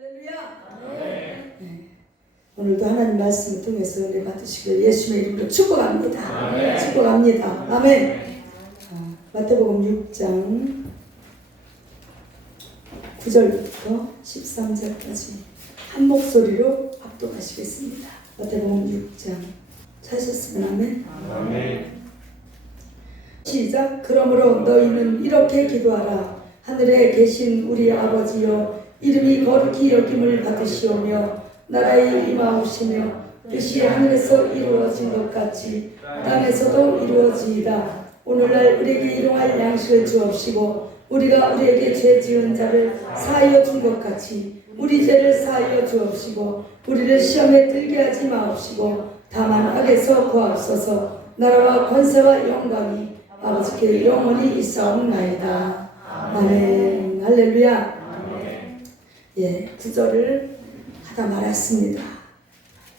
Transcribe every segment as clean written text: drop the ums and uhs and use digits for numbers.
할렐루야. 네. 오늘도 하나님 말씀을 통해서 은혜 받으시길 예수님의 이름으로 축복합니다. 축복합니다. 아멘. 마태복음 6장 9절부터 13절까지 한 목소리로 합독하시겠습니다. 마태복음 6장 찾으셨으면 아멘. 아멘. 시작. 그러므로 너희는 이렇게 기도하라. 하늘에 계신 우리 아버지여, 이름이 거룩히 여김을 받으시오며 나라의 임하오시며 뜻이 하늘에서 이루어진 것 같이 땅에서도 이루어지이다. 오늘날 우리에게 일용할 양식을 주옵시고 우리가 우리에게 죄 지은 자를 사하여 준 것 같이 우리 죄를 사하여 주옵시고 우리를 시험에 들게 하지 마옵시고 다만 악에서 구하옵소서. 나라와 권세와 영광이 아버지께 영원히 있사옵나이다. 아멘. 할렐루야. 예, 구절을 하다 말았습니다.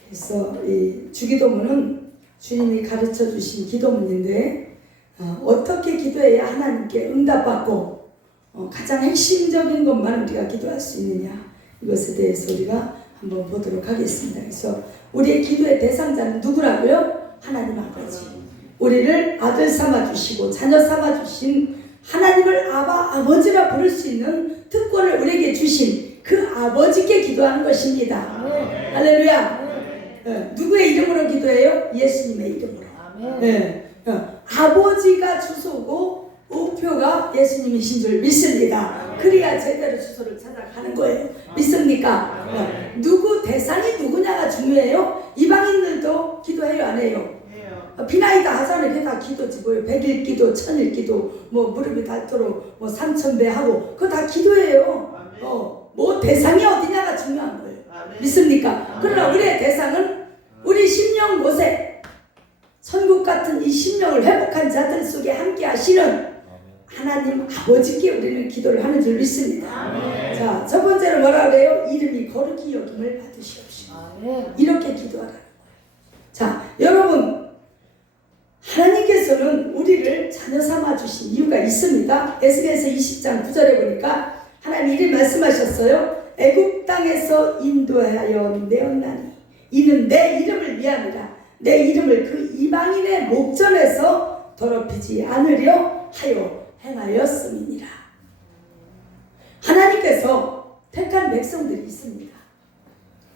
그래서 이 주기도문은 주님이 가르쳐 주신 기도문인데 어떻게 기도해야 하나님께 응답받고 가장 핵심적인 것만 우리가 기도할 수 있느냐, 이것에 대해서 우리가 한번 보도록 하겠습니다. 그래서 우리의 기도의 대상자는 누구라고요? 하나님 아버지. 우리를 아들 삼아 주시고 자녀 삼아 주신 하나님을 아버지라 부를 수 있는 특권을 우리에게 주신 그 아버지께 기도하는 것입니다. 네. 할렐루야. 네. 누구의 이름으로 기도해요? 예수님의 이름으로. 네. 아버지가 주소고 우표가 예수님이신 줄 믿습니다. 그래야 제대로 주소를 찾아가는 거예요. 믿습니까? 누구 대상이 누구냐가 중요해요. 이방인들도 기도해요, 안 해요? 비나이다 하잖아요. 그게 다 기도지 뭐예요. 100일 기도, 1000일 기도, 뭐 무릎이 닳도록 뭐 3000배 하고 그거 다 기도예요. 뭐 대상이 어디냐가 중요한 거예요. 믿습니까? 그러나 우리의 대상은 우리 심령 모세, 천국 같은 이 심령을 회복한 자들 속에 함께 하시는 하나님 아버지께 우리는 기도를 하는 줄 믿습니다. 자, 첫 번째로 뭐라 그래요? 이름이 거룩히 여김을 받으시옵시고. 이렇게 기도하라는 거예요. 자, 여러분, 하나님께서는 우리를 자녀 삼아 주신 이유가 있습니다. 에스겔서 20장 9절에 보니까 하나님 이렇게 말씀하셨어요. 애굽 땅에서 인도하여 내었나니 이는 내 이름을 위함이라. 내 이름을 그 이방인의 목전에서 더럽히지 않으려 하여 행하였음이니라. 하나님께서 택한 백성들이 있습니다.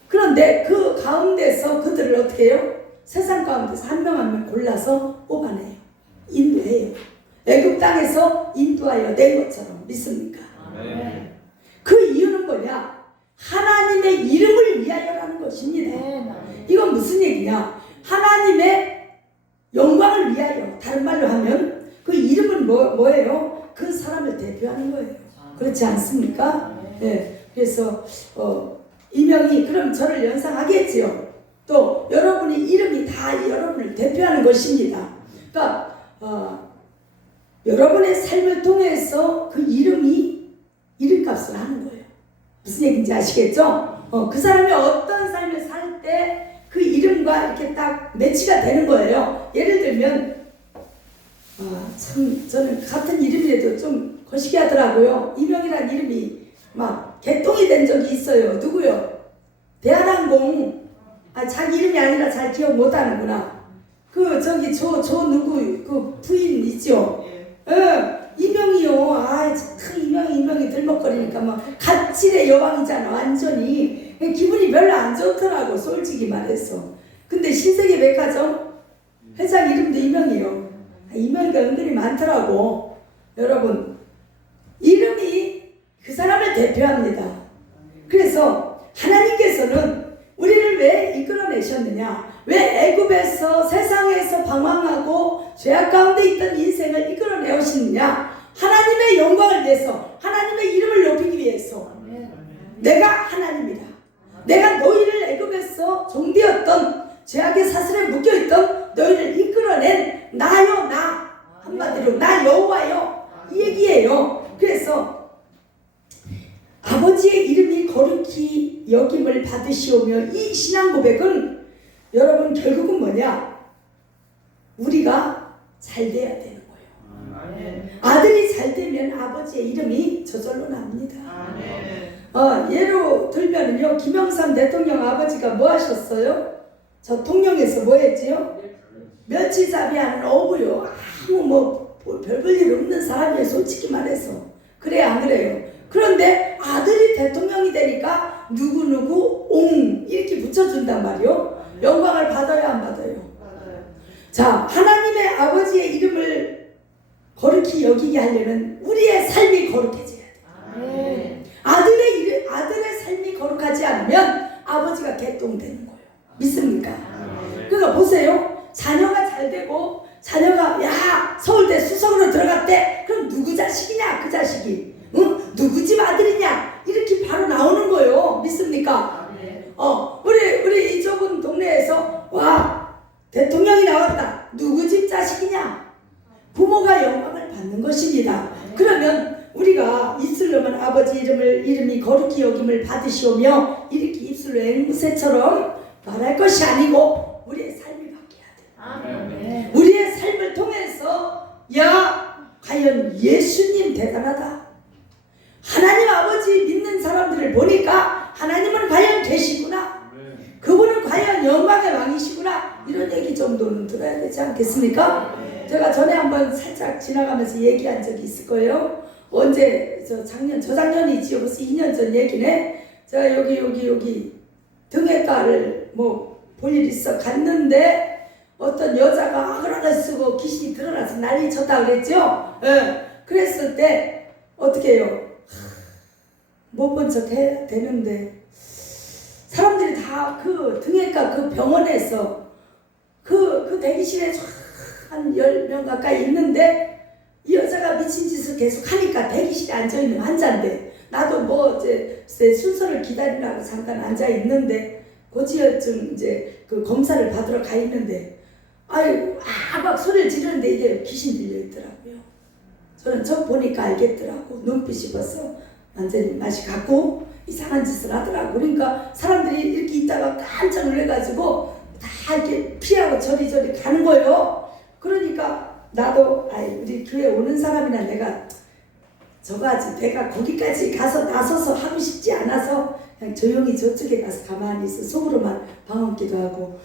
그런데 그 가운데서 그들을 어떻게 해요? 세상 가운데서 한 명 한 명 골라서 뽑아내요. 인도해요. 애굽 땅에서 인도하여 낸 것처럼. 믿습니까? 아멘. 그 이유는 뭐냐? 하나님의 이름을 위하여라는 것입니다. 이건 무슨 얘기냐? 하나님의 영광을 위하여. 다른 말로 하면 그 이름은 뭐예요? 그 사람을 대표하는 거예요. 그렇지 않습니까? 네. 그래서 이명이 그럼 저를 연상하겠지요. 또 여러분의 이름이 다 여러분을 대표하는 것입니다. 그러니까 여러분의 삶을 통해서 그 이름이 이름값을 하는 거예요. 무슨 얘기인지 아시겠죠? 그 사람이 어떤 삶을 살 때 그 이름과 이렇게 딱 매치가 되는 거예요. 예를 들면 참 저는 같은 이름이라도 좀 거시기 하더라고요. 이명이라는 이름이 막 개똥이 된 적이 있어요. 누구요? 대한항공. 자기 이름이 아니라 잘 기억 못하는구나. 저 누구 그 부인 있죠? 이명이요. 이명이 들먹거리니까 막 갑질의 여왕이잖아. 완전히 기분이 별로 안 좋더라고, 솔직히 말해서. 근데 신세계 백화점 회장 이름도 이명이요. 이명이가 은근히 많더라고. 여러분, 이름이 그 사람을 대표합니다. 그래서 하나님께서는 우리를 왜 이끌어내셨느냐? 왜 애굽에서 세상에서 방황하고 죄악 가운데 있던 인생을 이끌어내오시느냐? 하나님의 영광을 위해서, 하나님의 이름을 높이기 위해서. 내가 하나님이다. 내가 너희를 애굽에서 종되었던 죄악의 사슬에 묶여있던 너희를 이끌어낸 나요, 나. 한마디로 나 여호와요, 이 얘기예요. 그래서 아버지의 이름이 거룩히 여김을 받으시오며, 이 신앙 고백은 여러분 결국은 뭐냐? 우리가 잘 돼야 되는 거예요. 아들이 잘 되면 아버지의 이름이 저절로 납니다. 예로 들면은요, 김영삼 대통령 아버지가 뭐 하셨어요? 저 통영에서 뭐 했지요? 멸치잡이 하는 어부요. 아무 뭐 별볼일 없는 사람이에요, 솔직히 말해서. 그래 안 그래요? 그런데 아들이 대통령이 되니까 누구누구 옹 이렇게 붙여준단 말이요. 영광을 받아야 안 받아요? 자, 하나님의 아버지의 이름을 거룩히 여기게 하려면 우리의 삶이 거룩해져야 돼요. 아들의 삶이 거룩하지 않으면 아버지가 개똥되는 거예요. 믿습니까? 그러니까 보세요. 자녀가 잘 되고 자녀가 야 서울대 수석으로 들어갔대. 그럼 누구 자식이냐 그 자식이? 응? 누구 집 아들이냐? 이렇게 바로 나오는 거예요. 믿습니까? 우리 이쪽은 동네에서 와 대통령이 나왔다. 누구 집 자식이냐? 부모가 영광을 받는 것입니다. 그러면 우리가 입술로만 아버지 이름이 거룩히 여김을 받으시오며 이렇게 입술로 앵무새처럼 말할 것이 아니고 우리의 삶이 바뀌어야 돼요. 우리의 삶을 통해서 야 과연 예수님 대단하다. 하나님 아버지 믿는 사람들을 보니까 하나님은 과연 계시구나. 그분은 과연 영광의 왕이시구나. 이런 얘기 정도는 들어야 되지 않겠습니까? 제가 전에 한번 살짝 지나가면서 얘기한 적이 있을 거예요. 언제 저작년이지요. 벌써 2년 전 얘기네. 제가 여기 등에가를 뭐 볼 일 있어 갔는데 어떤 여자가 아그라를 쓰고 귀신이 드러나서 난리 쳤다 그랬죠. 그랬을 때 어떻게 해요? 못 본 척 해야 되는데 사람들이 다 그 등에가 그 병원에서 그 대기실에 한 10명 가까이 있는데 이 여자가 미친 짓을 계속 하니까 대기실에 앉아있는 환자인데 나도 뭐 이제 순서를 기다리라고 잠깐 앉아있는데 고지혈증 이제 그 검사를 받으러 가 있는데 막 소리를 지르는데 이게 귀신 들려있더라고요. 저는 저 보니까 알겠더라고. 눈빛이 벌써 완전히 맛이 갔고 이상한 짓을 하더라고. 그러니까 사람들이 이렇게 있다가 깜짝 놀래가지고 다 이렇게 피하고 저리저리 가는 거예요. 그러니까 나도 우리 교회 오는 사람이나 내가 저거하지 내가 거기까지 가서 나서서 하고 싶지 않아서 그냥 조용히 저쪽에 가서 가만히 있어 속으로만 방언기도 하고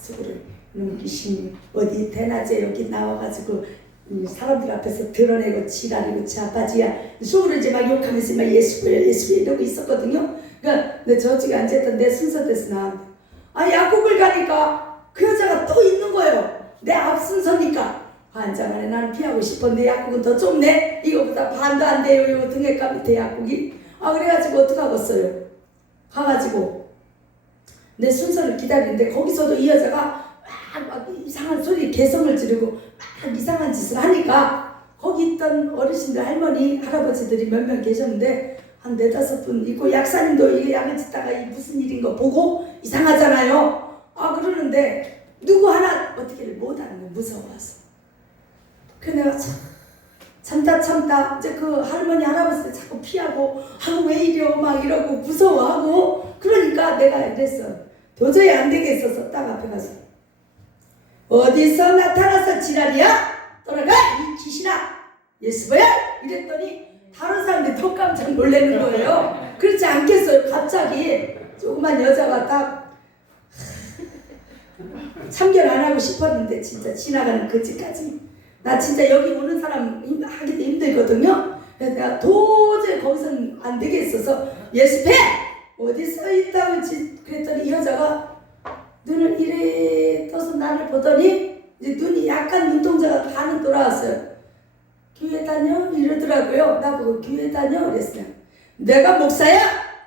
속으로 이놈 귀신이 어디 대낮에 여기 나와가지고 사람들 앞에서 드러내고 지랄이고 자빠지야 속으로 이제 막 욕하면서 막 예수부여 이러고 있었거든요. 그러니까 내 저쪽에 앉아있던 내 순서 돼서 나왔는데 약국을 가니까 그 여자가 또 있는 거예요. 내 앞 순서니까 반장 안에 나는 피하고 싶었는데 약국은 더 좁네. 이거보다 반도 안 돼요. 이거 등에가 밑에 약국이. 그래가지고 어떡하겠어요. 가가지고 내 순서를 기다리는데 거기서도 이 여자가 막 이상한 소리 개성을 지르고 막 이상한 짓을 하니까 거기 있던 어르신들 할머니 할아버지들이 몇 명 계셨는데 한 4-5분 있고 약사님도 이게 약을 짓다가 이 무슨 일인 거 보고 이상하잖아요. 그러는데 누구 하나 어떻게를 못하는 거 무서워서. 그래서 내가 참다 이제 그 할머니 할아버지들 자꾸 피하고 왜 이래요 막 이러고 무서워하고 그러니까 내가 이랬어. 도저히 안 되겠어서 딱 앞에 가서 어디서 나타나서 지랄이야? 떠나가 이 귀신아 예수야? 이랬더니 다른 사람들이 더 깜짝 놀라는 거예요. 그렇지 않겠어요? 갑자기 조그만 여자가 딱 참견 안 하고 싶었는데 진짜 지나가는 그 집까지 나 진짜 여기 오는 사람 하기도 힘들거든요. 그래서 내가 도저히 거기서는 안 되겠어서 예수패! 어디 써있다고 그랬더니 이 여자가 눈을 이래 떠서 나를 보더니 이제 눈이 약간 눈동자가 반은 돌아왔어요. 교회 다녀? 이러더라고요. 나보고 교회 다녀? 그랬어요. 내가 목사야?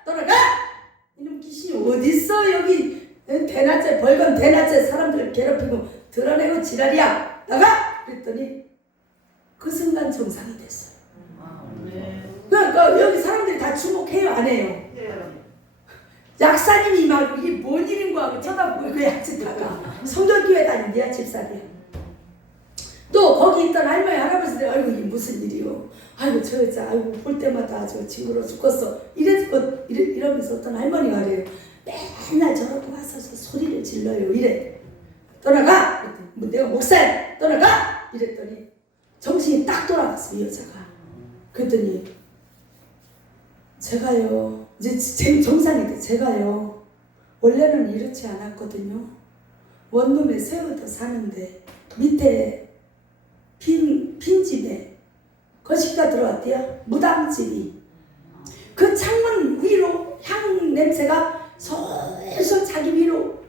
떠나가! 이놈 귀신이 어딨어? 여기 대낮에 벌건 대낮에 사람들을 괴롭히고 드러내고 지랄이야. 나가! 그랬더니 그 순간 정상이 됐어요. 그러니까 여기 사람들이 다 주목해요? 안 해요? 약사님이 막 이게 뭔 일인가 하고 쳐다보고 그 약짓다가 성결교회 다닌대요. 집사님. 또 거기 있던 할머니 할아버지들 아이고 이게 무슨 일이요. 아이고 저 여자 아이고 볼 때마다 아주 징그러워 죽겠어. 이러면서 어떤 할머니가 그래요. 맨날 저러고 와서 소리를 질러요. 이래. 떠나가. 내가 목사야. 떠나가. 이랬더니 정신이 딱 돌아갔어, 이 여자가. 그랬더니 제가요, 이제 정상이 돼. 제가요, 원래는 이렇지 않았거든요. 원룸에 새우도 사는데 밑에 빈 집에 거시기가 들어왔대요. 무당집이. 그 창문 위로 향 냄새가 솔솔 자기 위로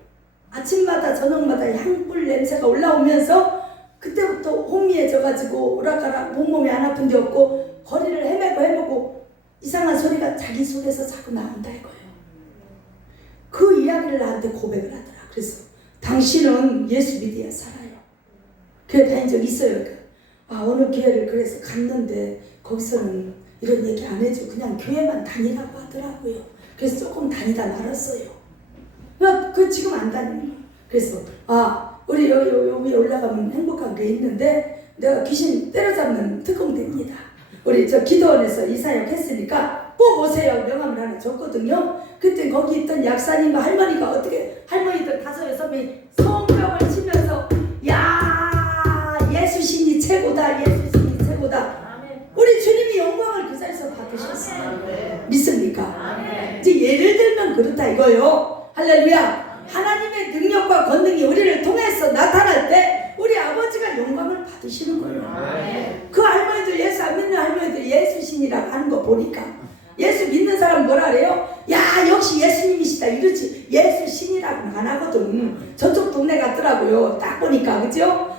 아침마다 저녁마다 향불 냄새가 올라오면서 그때부터 혼미해져가지고 오락가락 온몸이 안 아픈 데 없고 거리를 헤매고 이상한 소리가 자기 속에서 자꾸 나온다 이거예요. 그 이야기를 나한테 고백을 하더라. 그래서 당신은 예수 믿어야 살아요. 교회 다닌 적 있어요. 어느 교회를 그래서 갔는데 거기서는 이런 얘기 안 해주고 그냥 교회만 다니라고 하더라고요. 그래서 조금 다니다 말았어요. 그 지금 안 다니는 거예요. 그래서 우리 여기 위에 올라가면 행복한 게 있는데 내가 귀신 때려잡는 특공대입니다. 우리 저 기도원에서 이사역 했으니까 꼭 오세요. 명함을 하나 줬거든요. 그때 거기 있던 약사님과 할머니가 어떻게 할머니들 5-6명이 성벽을 치면서 야 예수신이 최고다, 예수신이 최고다. 우리 주님이 영광을 그 자리에서 받으셨어요. 믿습니까? 이제 예를 들면 그렇다 이거요. 할렐루야. 하나님의 능력과 권능이 우리를 통해서 나타날 때 우리 아버지가 영광을 받으시는 거예요. 그 할머니들, 예수 안 믿는 할머니들 예수신이라고 하는 거 보니까 예수 믿는 사람 뭐라 그래요? 야 역시 예수님이시다 이러지. 예수신이라고는 안 하거든. 저쪽 동네 같더라고요. 딱 보니까. 그죠?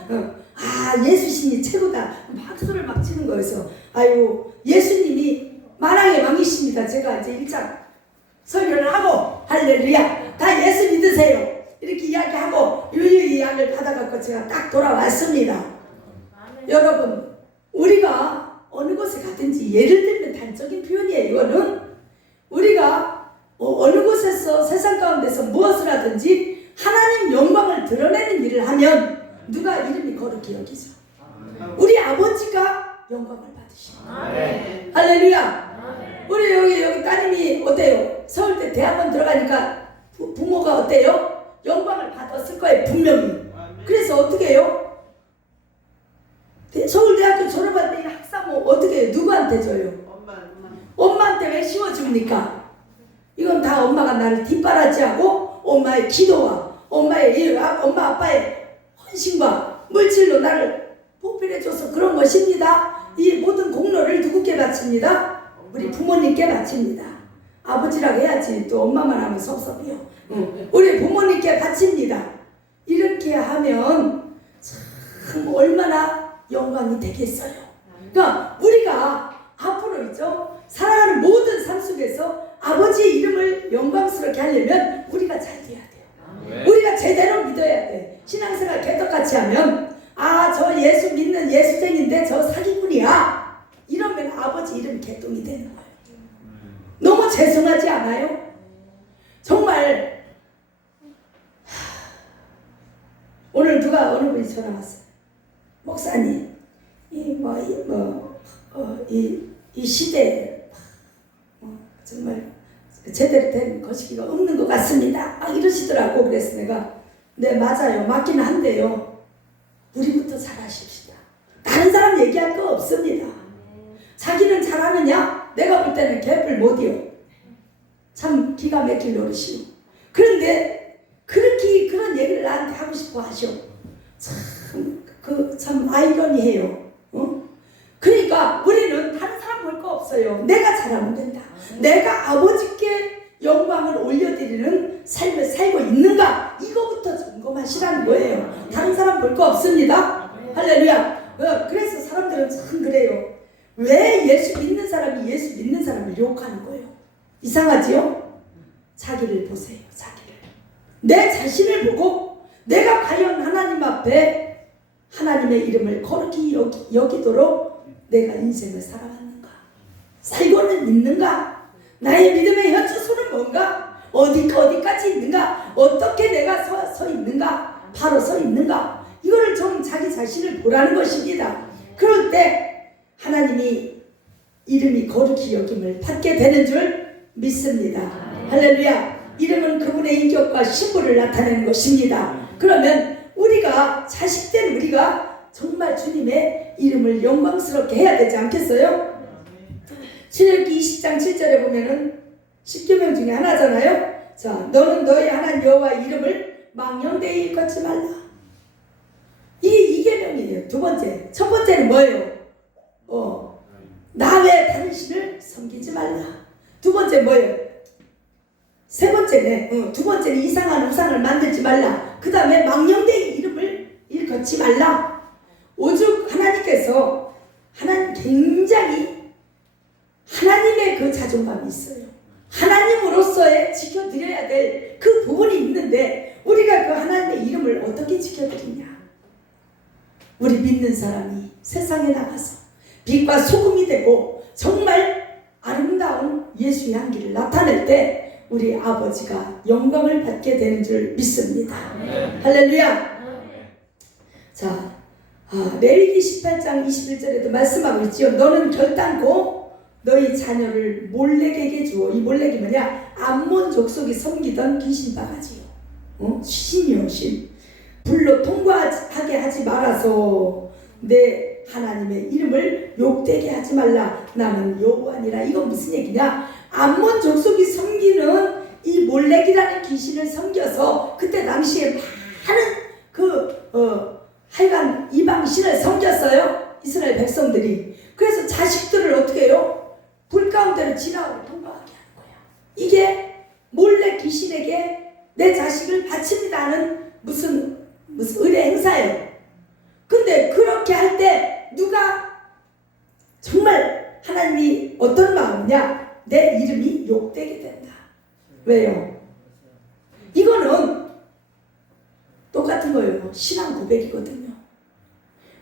예수신이 최고다. 박수를 막 치는 거여서 아유 예수님이 만왕의 왕이십니다. 제가 이제 1장 설교를 하고 할렐루야 다 예수 믿으세요 이렇게 이야기하고 유유히 약을 받아갖고 제가 딱 돌아왔습니다. 아멘. 여러분 우리가 어느 곳에 가든지 예를 들면 단적인 표현이에요. 이거는 우리가 어느 곳에서 세상 가운데서 무엇을 하든지 하나님 영광을 드러내는 일을 하면 누가 이름이 거룩히 여기죠. 우리 아버지가 영광을 받으시고 할렐루야. 우리 여기 따님이 어때요? 서울대 대학원 들어가니까 부모가 어때요? 영광을 받았을 거예요 분명히. 그래서 어떻게 해요? 서울대학교 졸업할 때 학사모 어떻게 해요? 누구한테 줘요? 엄마한테 왜 씌워줍니까? 이건 다 엄마가 나를 뒷바라지하고 엄마의 기도와 엄마 아빠의 헌신과 물질로 나를 보필해줘서 그런 것입니다. 이 모든 공로를 누구께 바칩니다? 우리 부모님께 바칩니다. 아버지라고 해야지 또 엄마만 하면 섭섭해요. 우리 부모님께 바칩니다. 이렇게 하면 참 얼마나 영광이 되겠어요. 그러니까 우리가 앞으로 있죠 살아가는 모든 삶 속에서 아버지의 이름을 영광스럽게 하려면 우리가 잘 돼야 돼요. 우리가 제대로 믿어야 돼. 신앙생활 개떡같이 하면 저 예수 믿는 예수쟁인데 저 사기꾼이야 이러면 아버지 이름 개똥이 되는 거예요. 너무 죄송하지 않아요? 정말 오늘 누가 어느 분이 전화 왔어요. 목사님 이 시대에 정말 제대로 된 거시기가 없는 것 같습니다. 이러시더라고. 그래서 내가 네 맞아요. 맞기는 한데요. 우리부터 잘하십시다. 다른 사람 얘기할 거 없습니다. 자기는 잘하느냐? 내가 볼 때는 개뿔 못이요. 참 기가 막힐 노릇이요. 그런데 그렇게 그런 얘기를 나한테 하고 싶어 하셔. 참 아이러니해요. 그러니까 우리는 다른 사람 볼 거 없어요. 내가 잘하면 된다. 내가 아버지께 영광을 올려드리는 삶을 살고 있는가? 이거부터 점검하시라는 거예요. 다른 사람 볼 거 없습니다. 할렐루야. 그래서 사람들은 참 그래요. 왜 예수 믿는 사람이 예수 믿는 사람을 욕하는 거예요? 이상하지요? 자기를 보세요. 자기를. 내 자신을 보고 내가 과연 하나님 앞에 하나님의 이름을 거룩히 여기도록 내가 인생을 살아왔는가? 살고는 있는가? 나의 믿음의 현주소는 뭔가? 어디까지 있는가? 어떻게 내가 서 있는가? 바로 서 있는가? 이거를 좀 자기 자신을 보라는 것입니다. 그럴 때 하나님이 이름이 거룩히 여김을 받게 되는 줄 믿습니다. 할렐루야. 이름은 그분의 인격과 신분을 나타내는 것입니다. 그러면 우리가 자식된 우리가 정말 주님의 이름을 영광스럽게 해야 되지 않겠어요? 출애굽기 20장 7절에 보면은 10계명 중에 하나잖아요. 자, 너는 너희 하나님 여호와 이름을 망령되이 일컫지 말라. 이게 2계명이에요. 두 번째. 첫 번째는 뭐예요? 나 외에 다른 신을 섬기지 말라. 두 번째 뭐예요? 세 번째네. 두 번째는 이상한 우상을 만들지 말라. 그 다음에 망령되이 이름을 일컫지 말라. 오죽 하나님께서 굉장히 하나님의 그 자존감이 있어요. 하나님으로서의 지켜드려야 될 그 부분이 있는데 우리가 그 하나님의 이름을 어떻게 지켜드리냐. 우리 믿는 사람이 세상에 나가서 빛과 소금이 되고 정말 아름다운 예수의 향기를 나타낼 때 우리 아버지가 영광을 받게 되는 줄 믿습니다. 할렐루야. 자, 레위기 18장 21절에도 말씀하고 있지요. 너는 결단코 너희 자녀를 몰렉에게 주어. 이 몰렉이 뭐냐? 암몬 족속이 섬기던 귀신 바가지요. 신이요, 신. 불로 통과하게 하지 말아서 내 하나님의 이름을 욕되게 하지 말라. 나는 여호와니라. 이건 무슨 얘기냐? 암몬 족속이 섬기는 이 몰렉이라는 귀신을 섬겨서 그때 당시에 많은 하여간 이방신을 섬겼어요. 이스라엘 백성들이. 그래서 자식들을 어떻게 해요? 불 가운데로 지나가고 통과하게 하는 거야. 이게 몰래 귀신에게 내 자식을 바칩니다 하는 무슨 의례 행사예요. 근데 그렇게 할 때 누가 정말 하나님이 어떤 마음이냐? 내 이름이 욕되게 된다. 왜요? 이거는 똑같은 거예요. 신앙 고백이거든요.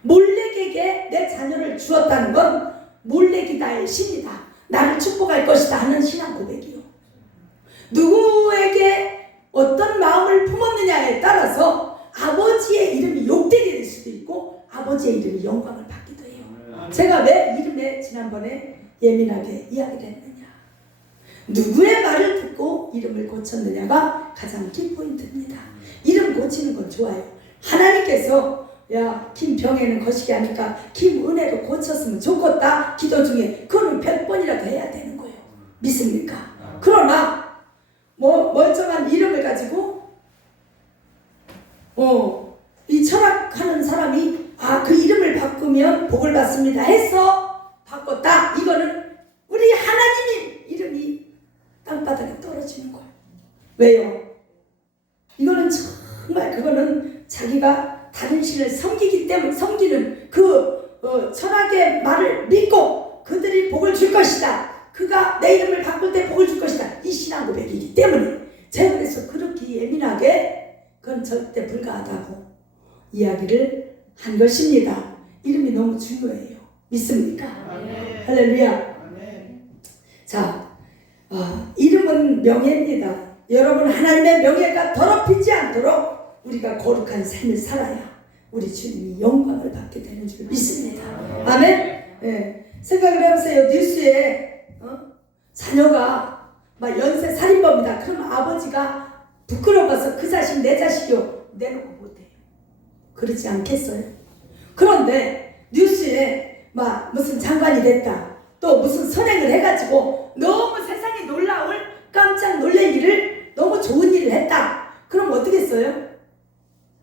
몰렉에게 내 자녀를 주었다는 건 몰렉이 나의 신이다. 나를 축복할 것이다 하는 신앙 고백이요. 누구에게 어떤 마음을 품었느냐에 따라서 아버지의 이름이 욕되게 될 수도 있고 아버지의 이름이 영광을 받기도 해요. 제가 왜 이름에 지난번에 예민하게 이야기를 했느냐. 누구의 말을 듣고 이름을 고쳤느냐가 가장 키포인트입니다. 이름 고치는 건 좋아요. 하나님께서 야 김병에는 거시기 하니까 김은혜도 고쳤으면 좋겠다 기도 중에 그거는 100번이라도 해야 되는 거예요. 믿습니까? 그러나 멀쩡한 이름을 가지고 이 철학하는 사람이 그 이름을 바꾸면 복을 받습니다 해서 바꿨다. 이거는 우리 하나님의 이름이 땅바닥에 떨어지는 거예요. 왜요? 이거는 정말 그거는 자기가 다른 신을 섬기기 때문에 섬기는 철학의 말을 믿고 그들이 복을 줄 것이다. 그가 내 이름을 바꿀 때 복을 줄 것이다. 이 신앙 고백이기 때문에 제가 그래서 그렇게 예민하게 그건 절대 불가하다고 이야기를 한 것입니다. 이름이 너무 중요해요. 믿습니까? 할렐루야. 자, 이름은 명예입니다. 여러분 하나님의 명예가 더럽히지 않도록 우리가 거룩한 삶을 살아야 우리 주님이 영광을 받게 되는 줄 믿습니다. 아멘. 네. 생각을 해보세요. 뉴스에 자녀가 막 연쇄 살인범이다. 그럼 아버지가 부끄러워서 그 자식 내 자식이요 내놓고 못해요. 그렇지 않겠어요? 그런데 뉴스에 막 무슨 장관이 됐다. 또 무슨 선행을 해가지고 너무 세상에 놀라울 깜짝 놀랄 일을 너무 좋은 일을 했다. 그럼 어떻게 했어요?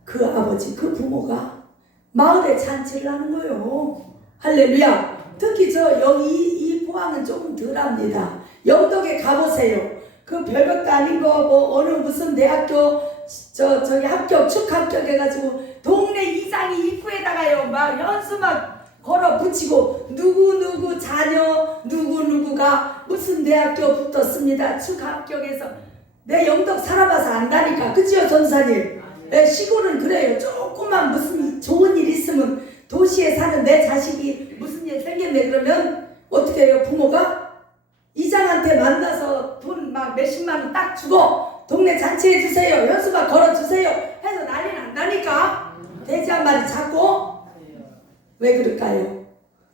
그 아버지, 그 부모가 마을에 잔치를 하는 거예요. 할렐루야. 특히 이 포항은 조금 덜합니다. 영덕에 가보세요. 그 별것도 아닌 거 어느 무슨 대학교 저기 합격 축합격 해가지고 동네 이장이 입구에다가요 막 현수 막 걸어 붙이고 누구 자녀 누구가 무슨 대학교 붙었습니다. 축합격에서 내 영덕 살아봐서 안다니까. 그치요 전사님? 네, 시골은 그래요. 조금만 무슨 좋은 일 있으면 도시에 사는 내 자식이 무슨 일 생겼네 그러면 어떻게 해요? 부모가 이장한테 만나서 돈 막 몇십만 원 딱 주고 동네 잔치해 주세요. 현수막 걸어 주세요. 해서 난리 난다니까. 돼지 한 마리 잡고. 왜 그럴까요?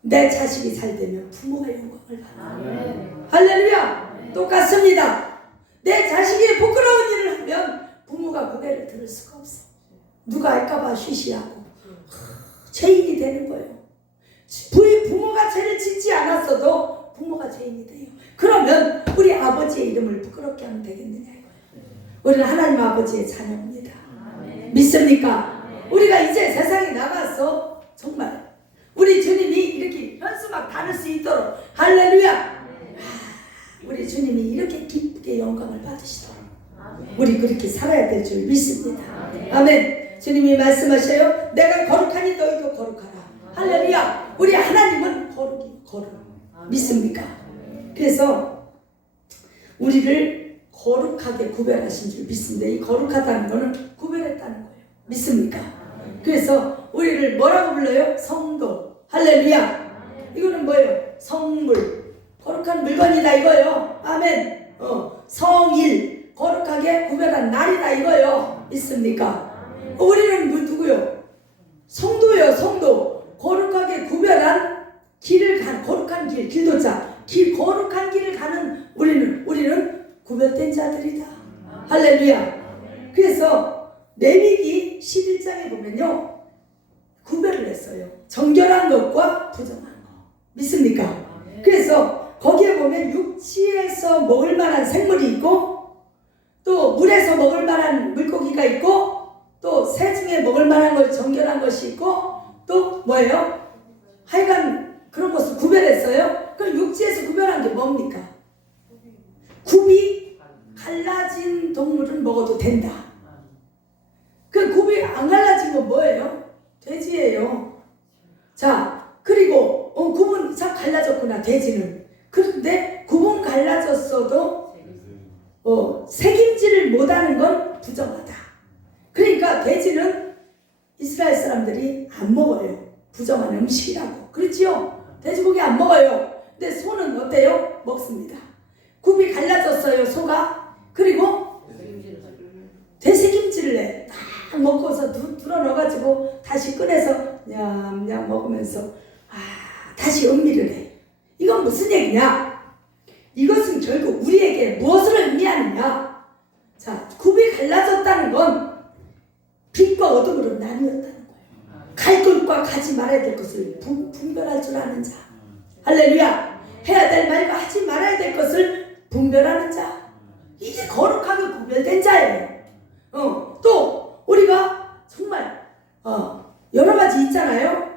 내 자식이 잘 되면 부모가 영광을 받아요. 할렐루야. 똑같습니다. 내 자식이 부끄러운 일을 하면 부모가 고개를 들을 수가 없어. 누가 할까봐 쉬쉬하고 죄인이 되는 거예요. 부모가 죄를 짓지 않았어도 부모가 죄인이 돼요. 그러면 우리 아버지의 이름을 부끄럽게 하면 되겠느냐 이거예요. 우리는 하나님 아버지의 자녀입니다. 믿습니까? 우리가 이제 세상에 나가서 정말 우리 주님이 이렇게 현수막 다룰 수 있도록 할렐루야! 우리 주님이 이렇게 기쁘게 영광을 받으시도록 우리 그렇게 살아야 될 줄 믿습니다. 아멘. 주님이 말씀하셔요. 내가 거룩하니 너희도 거룩하라. 할렐루야. 우리 하나님은 거룩 믿습니까? 그래서 우리를 거룩하게 구별하신 줄 믿습니다. 이 거룩하다는 것은 구별했다는 거예요. 믿습니까? 그래서 우리를 뭐라고 불러요? 성도. 할렐루야. 이거는 뭐예요? 성물. 거룩한 물건이다 이거요. 아멘. 성일. 거룩하게 구별한 날이다 이거요. 믿습니까? 우리는 누구요? 성도요. 성도. 거룩하게 구별한 길을 간 거룩한 길도자. 거룩한 길을 가는 우리는 구별된 자들이다. 할렐루야. 그래서 레위기 11장에 보면요, 구별을 했어요. 정결한 것과 부정한 것. 믿습니까? 그래서 거기에 보면 육지에서 먹을 만한 생물이 있고, 또 물에서 먹을 만한 물고기가 있고, 또 새 중에 먹을 만한 것 정결한 것이 있고, 또 뭐예요? 하여간 그런 것을 구별했어요. 그럼 육지에서 구별한 게 뭡니까? 굽이 갈라진 동물은 먹어도 된다. 그 굽이 안 갈라진 건 뭐예요? 돼지예요. 자, 그리고 굽은 참 갈라졌구나, 돼지는. 그런데 굽은 갈라졌어도 색임질을 못하는 건 부정하다. 그러니까 돼지는 이스라엘 사람들이 안 먹어요. 부정한 음식이라고. 그렇지요? 돼지고기 안 먹어요. 근데 소는 어때요? 먹습니다. 굽이 갈라졌어요, 소가. 그리고 되새김질을 해. 딱 먹고서 들어 넣어가지고 다시 꺼내서 냠냠 먹으면서 다시 음미를 해. 이건 무슨 얘기냐? 이것은 결국 우리에게 무엇을 의미하느냐? 자, 굽이 갈라졌다는 건 빛과 어둠으로 나뉘었다는 거예요. 갈 것과 가지 말아야 될 것을 분별할 줄 아는 자. 할렐루야. 해야 될 말과 하지 말아야 될 것을 분별하는 자. 이게 거룩하게 구별된 자예요. 또 우리가 정말 여러 가지 있잖아요.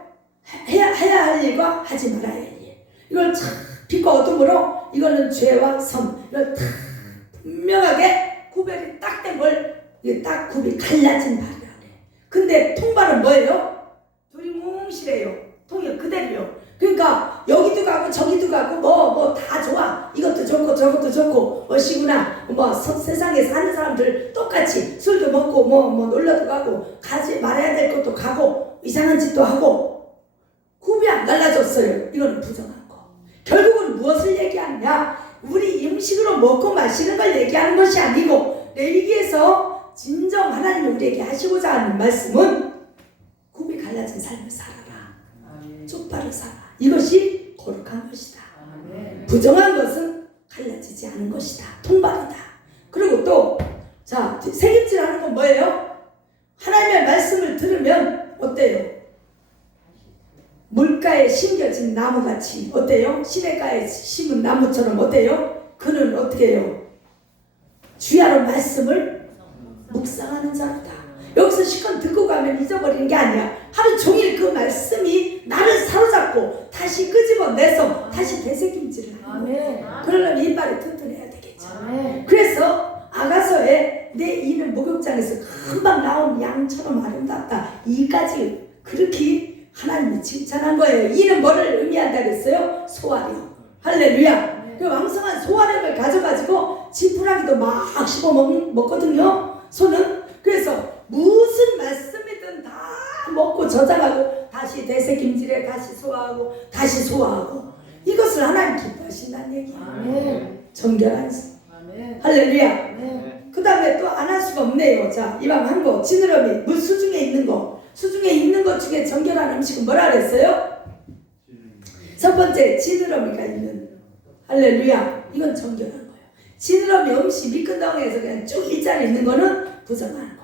해야 할 일과 하지 말아야 할 일. 이걸 참 빛과 어둠으로, 이거는 죄와 선, 이걸 다 분명하게 구별이 딱 된 걸 이게 딱 굽이 갈라진 말이라 그래. 근데 통발은 뭐예요? 두리뭉실해요. 통이 그대로요. 그러니까 여기도 가고 저기도 가고 뭐 다 좋아. 이것도 좋고 저것도 좋고 어시구나. 세상에 사는 사람들 똑같이 술도 먹고 뭐 놀러도 가고 가지 말아야 될 것도 가고 이상한 짓도 하고 굽이 안 갈라졌어요. 이거는 부정한 거. 결국은 무엇을 얘기하느냐? 우리 음식으로 먹고 마시는 걸 얘기하는 것이 아니고, 레위기에서 진정 하나님이 우리에게 하시고자 하는 말씀은 굽이 갈라진 삶을 살아라. 족발을 살아. 이것이 거룩한 것이다. 부정한 것은 갈라지지 않은 것이다. 통발이다. 그리고 또 새김질하는 건 뭐예요? 하나님의 말씀을 들으면 어때요? 물가에 심겨진 나무같이 어때요? 시냇가에 심은 나무처럼 어때요? 그는 어떻게 해요? 주야로 말씀을 묵상하는 자로다. 여기서 시간 듣고 가면 잊어버리는 게 아니야. 하루 종일 그 말씀이 나를 사로잡고 다시 끄집어내서 다시 되새김질을 하는 거야. 그러려면 이빨이 튼튼해야 되겠죠. 그래서 아가서에 내 이는 목욕장에서 금방 나온 양처럼 아름답다. 이까지 그렇게 하나님이 칭찬한 거예요. 이는 뭐를 의미한다 그랬어요? 소화력. 할렐루야. 그 왕성한 소화력을 가져가지고 지푸라기도 막 씹어 먹거든요. 소는. 그래서 무슨 말씀이든 다 먹고 저장하고 다시 되새김질해 다시 소화하고 다시 소화하고, 이것을 하나님 기뻐하신다는 얘기예요. 정결한 할렐루야. 그 다음에 또 안 할 수가 없네요. 자, 이방 한 거, 지느러미, 물 수중에 있는 거. 수중에 있는 것 중에 정결한 음식은 뭐라 그랬어요? 첫 번째, 지느러미가 있는. 할렐루야. 이건 정결한 거예요. 지느러미 음식 미끈덩이에서 그냥 쭉 일자리 있는 거는 부정한 거.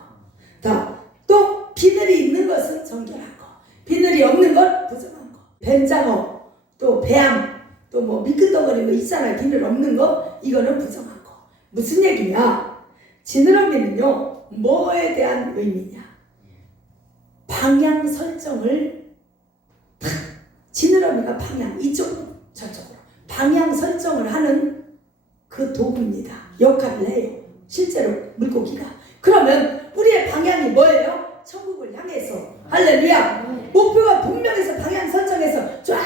또 비늘이 있는 것은 정결한 거. 비늘이 피늘이 없는 것 부정한 거. 뱀장어, 또 뱀, 또 뭐 미끈덩어리 거 있잖아요. 비늘 없는 거, 이거는 부정한 거. 무슨 얘기냐? 지느러미는요, 뭐에 대한 의미냐? 방향 설정을 탁, 지느러미가 방향, 이쪽으로 저쪽으로 방향 설정을 하는 그 도구입니다. 역할을 해요. 실제로 물고기가. 그러면 우리의 방향이 뭐예요? 천국을 향해서. 할렐루야. 목표가 분명해서 방향 설정해서 쫙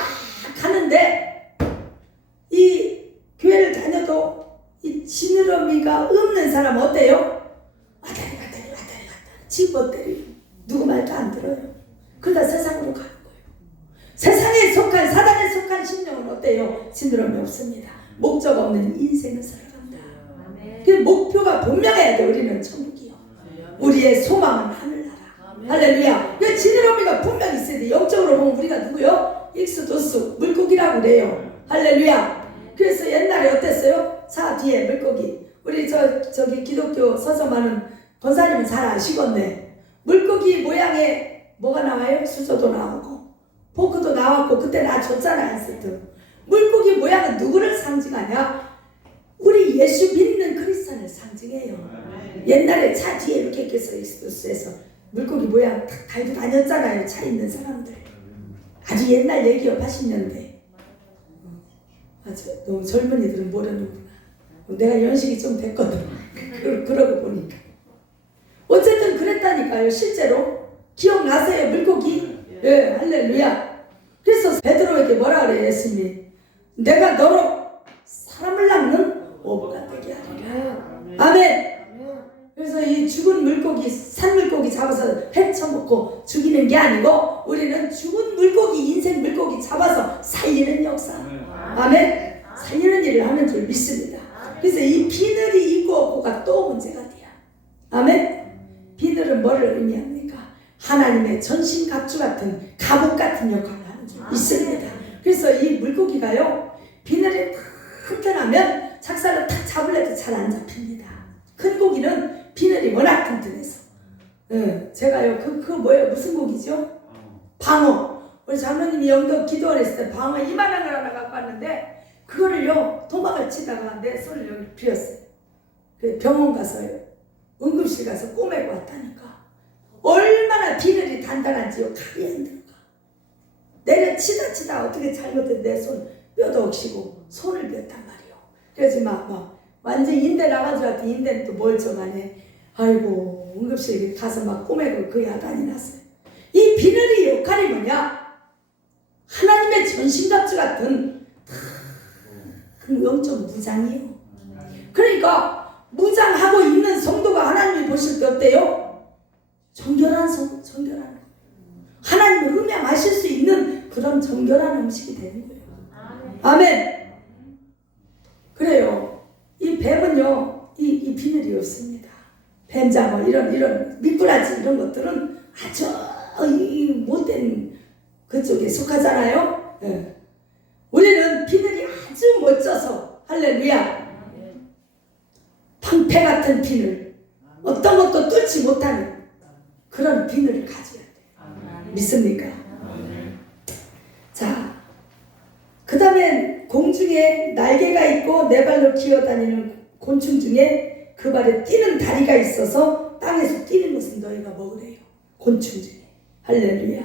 가는데, 이 교회를 다녀도 이 지느러미가 없는 사람 어때요? 왔다리 집어때리고 누구 말도 안 들어요. 그러다 세상으로 가는 거예요. 세상에 속한, 사단에 속한 심령은 어때요? 지느러미 없습니다. 목적 없는 인생을 살아간다. 그 목표가 분명해야 돼. 우리는 천국이요. 우리의 소망은 하늘나라. 할렐루야. 그 지느러미가 분명히 있어야 돼. 영적으로 보면 우리가 누구요? 익수도수 물고기라고 그래요. 할렐루야. 그래서 옛날에 어땠어요? 차 뒤에 물고기. 우리 저기 기독교 서점하는 권사님은 잘 아시겠네. 물고기 모양의 뭐가 나와요? 수저도 나오고 포크도 나왔고, 그때 나 줬잖아 인스트. 물고기 모양은 누구를 상징하냐? 우리 예수 믿는 그리스도를 상징해요. 옛날에 차 뒤에 이렇게 껴서 익수도수에서 물고기 모양 탁 달고 다녔잖아요. 차 있는 사람들. 아주 옛날 얘기요. 80년대. 아주 너무 젊은이들은 모르는구나. 내가 연식이 좀 됐거든. 그러고 보니까. 어쨌든 그랬다니까요. 실제로. 기억나세요? 물고기? 예, 할렐루야. 그래서 베드로에게 뭐라 그래요? 예수님이 내가 너로 사람을 낚는 어부가 되게 하리라. 아멘. 그래서 이 죽은 물고기, 산물고기 잡아서 헤쳐먹고 죽이는 게 아니고, 우리는 죽은 물고기, 인생 물고기 잡아서 살리는 역사. 아멘. 살리는 일을 하는 줄 믿습니다. 그래서 이 비늘이 있고 없고가 또 문제가 돼요. 아멘. 비늘은 뭐를 의미합니까? 하나님의 전신갑주 같은, 갑옷 같은 역할을 하는 줄 믿습니다. 그래서 이 물고기가요, 비늘이 탁 튼튼하면 작살을 탁 잡으려도 잘 안 잡힙니다. 큰 고기는 비늘이 워낙 튼튼해서. 제가요, 그거 뭐예요? 무슨 고기죠? 방어. 우리 장로님이 영도 기도를 했을 때 방어 이만한 걸 하나 갖고 왔는데, 그거를요, 도망을 치다가 내 손을 여기 비었어요. 그 병원 가서, 응급실 가서 꼬매고 왔다니까. 얼마나 비늘이 단단한지요. 칼이 안 들어가. 내려치다 어떻게 잘못해 내 손 뼈도 억시고 손을 뺐단 말이요. 그래서 막 완전 인대 나간 줄 알았더니 인대는 또 멀쩡하네. 아이고, 응급실 가서 막 꼬매고 그 야단이 났어요. 이 비늘의 역할이 뭐냐? 하나님의 전신갑주 같은 그 영적 무장이에요. 그러니까 무장하고 있는 성도가 하나님이 보실 때 어때요? 정결한 성도, 정결한 거. 하나님을 음양하실 수 있는 그런 정결한 음식이 되는 거예요. 아멘. 그래요. 이 뱀은요, 이 비늘이 없습니다. 뱀장어, 이런 미꾸라지 이런 것들은 아주 못된 그쪽에 속하잖아요. 네. 우리는 비늘이 아주 멋져서, 할렐루야. 방패 같은 비늘, 어떤 것도 뚫지 못하는 그런 비늘을 가져야 돼요. 믿습니까? 자, 그 다음에 공중에 날개가 있고 네 발로 기어다니는 곤충 중에 그 발에 뛰는 다리가 있어서 땅에서 뛰는 것은 너희가 먹으래요. 곤충 중에. 할렐루야.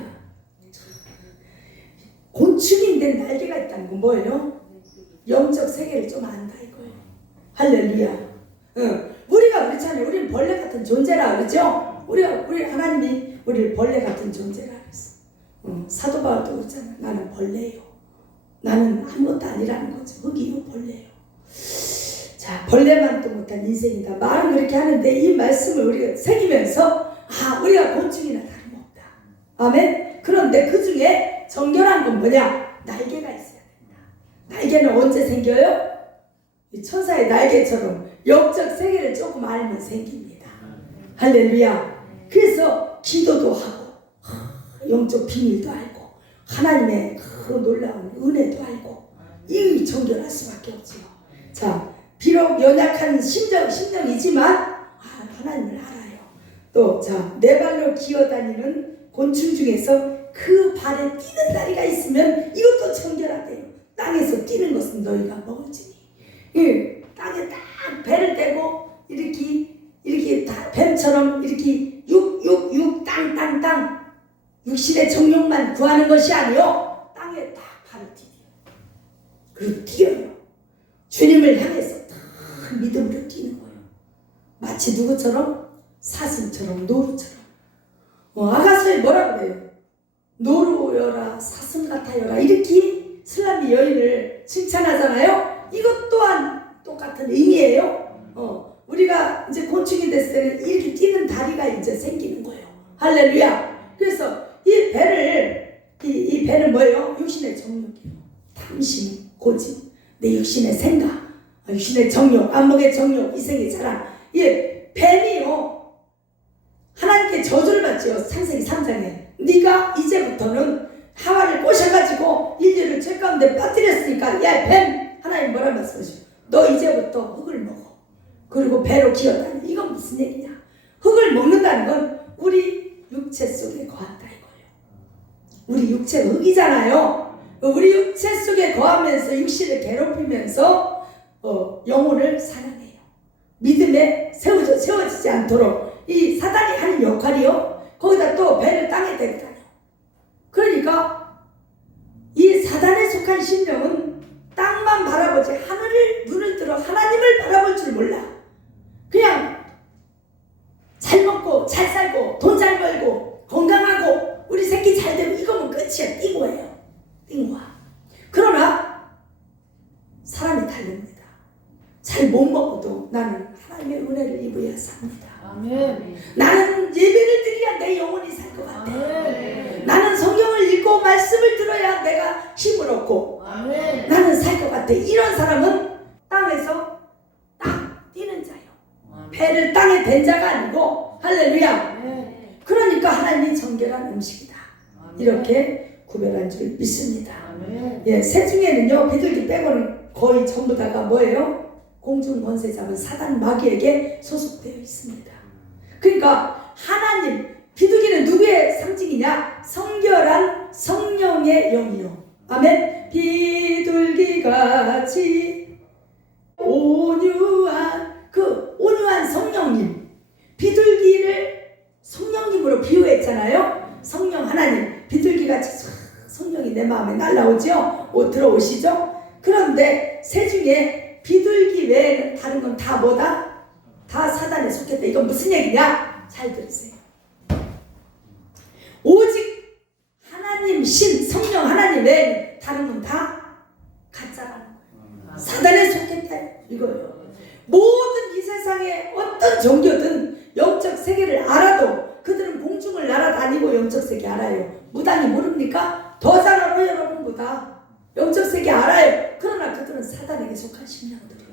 곤충인데 날개가 있다는 건 뭐예요? 영적 세계를 좀 안다 이거예요. 할렐루야. 우리가 그렇잖아요. 우리는 벌레 같은 존재라 그러죠? 우리 하나님이 우리를 벌레 같은 존재라 그랬어. 사도 바울도 그렇잖아요. 나는 벌레예요. 나는 아무것도 아니라는 거죠. 흙이요, 벌레예요. 자, 벌레만도 못한 인생이다. 말은 그렇게 하는데 이 말씀을 우리가 새기면서 우리가 곤충이나 다름없다. 아멘. 그런데 그 중에 정결한 건 뭐냐? 날개가 있어야 된다. 날개는 언제 생겨요? 이 천사의 날개처럼 영적 세계를 조금 알면 생깁니다. 할렐루야. 그래서 기도도 하고 영적 비밀도 알고 하나님의 그 놀라운 은혜도 알고 이 정결할 수밖에 없지요. 자, 비록 연약한 심령이지만 하나님을 알아요. 또 자, 네 발로 기어다니는 곤충 중에서 그 발에 뛰는 다리가 있으면 이것도 정결하대요. 땅에서 뛰는 것은 너희가 먹을지니. 예, 땅에 딱 배를 떼고 이렇게 다 뱀처럼 이렇게 땅 육신의 정욕만 구하는 것이 아니요, 땅에 딱 발을 디뎌요. 그리고 뛰어요. 주님을 향해서 딱 믿음으로 뛰는 거예요. 마치 누구처럼? 사슴처럼, 노루처럼. 아가서에 뭐라고 그래요? 노루여라 사슴 같아여라, 이렇게 슬람이 여인을 칭찬하잖아요. 이것 또한 똑같은 의미예요. 우리가 이제 곤충이 됐을 때는 이렇게 뛰는 다리가 이제 생기는 거예요. 할렐루야. 그래서 이 배는 뭐예요? 육신의 정욕이에요. 탐심, 고집, 내 육신의 생각, 육신의 정욕, 안목의 정욕, 이생의 자랑. 이 뱀이요, 하나님께 저주를 받지요. 창세기 3장에 네가 이제부터는 하와를 꼬셔가지고 인류를 죄 가운데 빠뜨렸으니까, 야 뱀, 하나님 뭐라 말씀하시죠? 너 이제부터 흙을 먹어. 그리고 배로 기어다니. 이건 무슨 얘기냐? 흙을 먹는다는 건 우리 육체 속에 거한다 이거예요. 우리 육체가 흙이잖아요. 우리 육체 속에 거하면서 육신을 괴롭히면서 영혼을 사랑해요. 믿음에 세워지지 않도록 이 사단이 하는 역할이요, 거기다 또 배를 땅에 대고 다녀. 그러니까 이 사단에 속한 심령은 땅만 바라보지 하늘을 눈을 들어 하나님을 바라볼 줄 몰라. 그냥 잘 먹고 잘 살고 돈 잘 벌고 건강하고 우리 새끼 잘 되고 이거면 끝이야. 띵호예요. 띵호야. 그러나 사람이 다릅니다. 잘 못 먹어도 나는 하나님의 은혜를 입어야 삽니다. 아멘. 나는 예배를 드려야 내 영혼이 살 것 같아. 아멘. 나는 성경을 읽고 말씀을 들어야 내가 힘을 얻고 아멘. 나는 살 것 같아. 이런 사람은 땅에서 딱 뛰는 자예요. 배를 땅에 댄 자가 아니고. 할렐루야. 아멘. 그러니까 하나님이 정결한 음식이다, 아멘. 이렇게 구별한 줄 믿습니다. 아멘. 예, 새 중에는요, 비둘기 빼고는 거의 전부 다가 뭐예요? 공중 권세 잡은 사단 마귀에게 소속되어 있습니다. 그러니까 하나님, 비둘기는 누구의 상징이냐? 성결한 성령의 영이요. 아멘. 비둘기같이 온유한 온유한 성령님, 비둘기를 성령님으로 비유했잖아요. 성령 하나님, 비둘기같이 성령이 내 마음에 날라오죠. 들어오시죠. 그런데 새 중에 비둘기 외에는 다른 건 다 뭐다? 다 사단에 속했다. 이건 무슨 얘기냐? 잘 들으세요. 오직 하나님, 신, 성령 하나님 외에는 다른 건 다 가짜라는 거예요. 사단에 속했다 이거예요. 모든 이 세상에 어떤 종교든 영적 세계를 알아도 그들은 공중을 날아다니고 영적 세계 알아요. 무당이 모릅니까? 더 잘 알아요, 여러분보다. 영적 세계 알아요. 그러나 그들은 사단에게 속한 심령들이에요.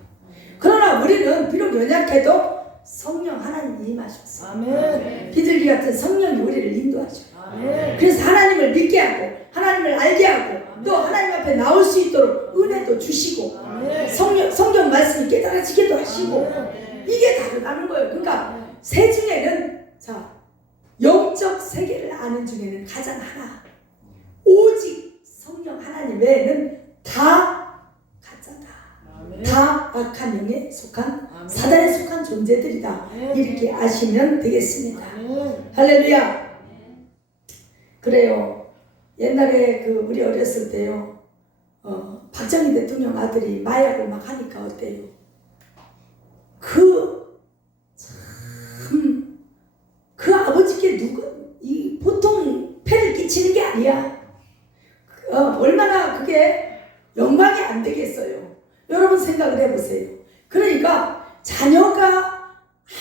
그러나 우리는 비록 연약해도 성령 하나님이 임하셨어요. 아멘. 비둘기 같은 성령이 우리를 인도하셔요. 아멘. 그래서 하나님을 믿게 하고 하나님을 알게 하고 또 하나님 앞에 나올 수 있도록 은혜도 주시고 아멘. 성경 말씀이 깨달아지게도 하시고 아멘. 이게 다르다는 거예요. 그러니까 새 중에는 영적 세계를 아는 중에는 가장 하나, 오직 성령 하나님 외에는 다 가짜다. 아멘. 다 악한 영에 속한, 아멘. 사단에 속한 존재들이다. 아멘. 이렇게 아시면 되겠습니다. 아멘. 할렐루야. 그래요. 옛날에 우리 어렸을 때요, 박정희 대통령 아들이 마약을 막 하니까 어때요? 그 아버지께 보통 폐를 끼치는 게 아니야. 얼마나 그게 영광이 안 되겠어요. 여러분 생각을 해보세요. 그러니까 자녀가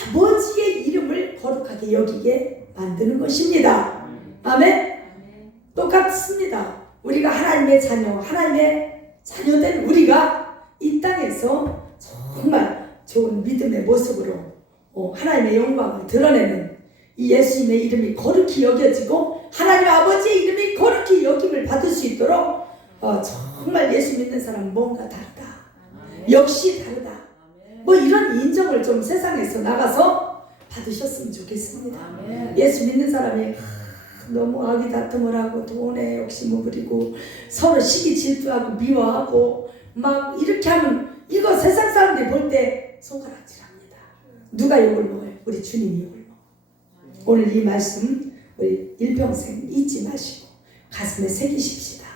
아버지의 이름을 거룩하게 여기게 만드는 것입니다. 아멘? 똑같습니다. 우리가 하나님의 자녀, 하나님의 자녀된 우리가 이 땅에서 정말 좋은 믿음의 모습으로 하나님의 영광을 드러내는 이 예수님의 이름이 거룩히 여겨지고 하나님 아버지의 이름이 거룩히 여김을 받을 수 있도록 정말 예수 믿는 사람은 뭔가 다르다. 역시 다르다. 뭐 이런 인정을 좀 세상에서 나가서 받으셨으면 좋겠습니다. 예수 믿는 사람이 너무 악의 다툼을 하고 돈에 욕심을 부리고 서로 시기 질투하고 미워하고 막 이렇게 하면 이거 세상 사람들이 볼 때 손가락질합니다. 누가 욕을 먹어요? 우리 주님이 욕을 먹어요. 오늘 이 말씀 우리 일평생 잊지 마시고 가슴에 새기십시다.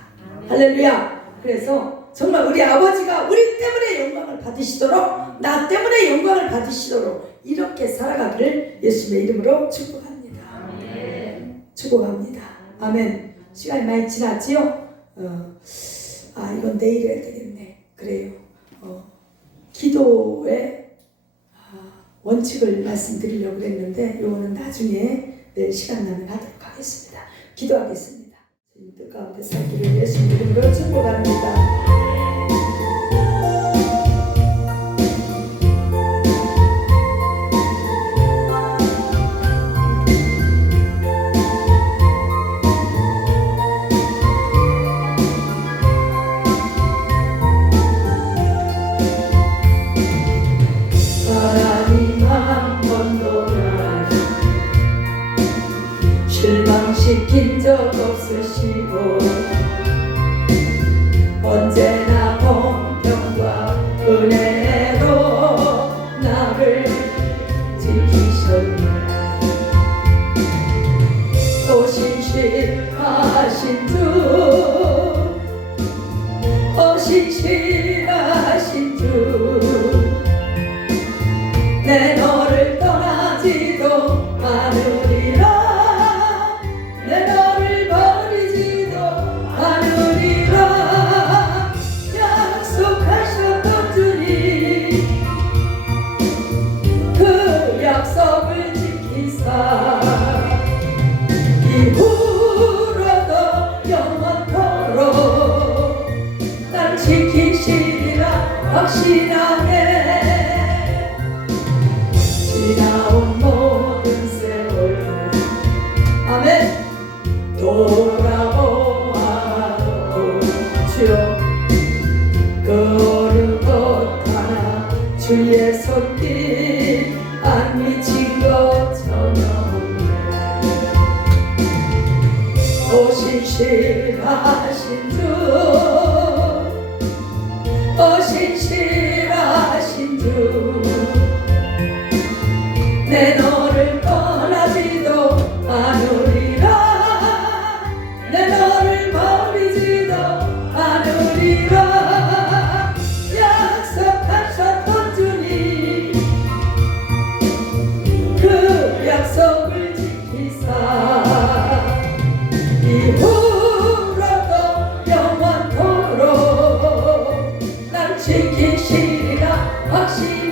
할렐루야. 그래서 정말 우리 아버지가 우리 때문에 영광을 받으시도록, 나 때문에 영광을 받으시도록 이렇게 살아가기를 예수님의 이름으로 축복합니다. 축복합니다. 아멘. 시간이 많이 지났지요? 이건 내일 해야 되겠네. 그래요. 기도의 원칙을 말씀드리려고 그랬는데 요거는 나중에 내일 시간 나면 하도록 하겠습니다. 기도하겠습니다. 뜻 가운데 살기를 예수님 이름으로 축복합니다. 실망시킨 적 없으시고 언제나 공평과 은혜로 나를 지키셨네. 오신실하신 주, 오신실하신 주, 내 너를 떠나지도 않으리라. 내 너를 버리지도 않으리라. 약속하셨던 주님, 그 약속을 지키사 이후로도 영원토록 날 지키시리라 확신하게. 지나온 모든 세월 아멘 돌아보아도 주여 그 어느 것 하나 주의 손길 안 미친 것 전혀 없네. 오신실하신 주, 오신실하신 주, 내 너를 떠나지도 않으리라. 내 너를 버리지도 않으리라. 약속하셨던 주님, 그 약속을 지키사 이후로도 영원토록 날 지키시리라 확신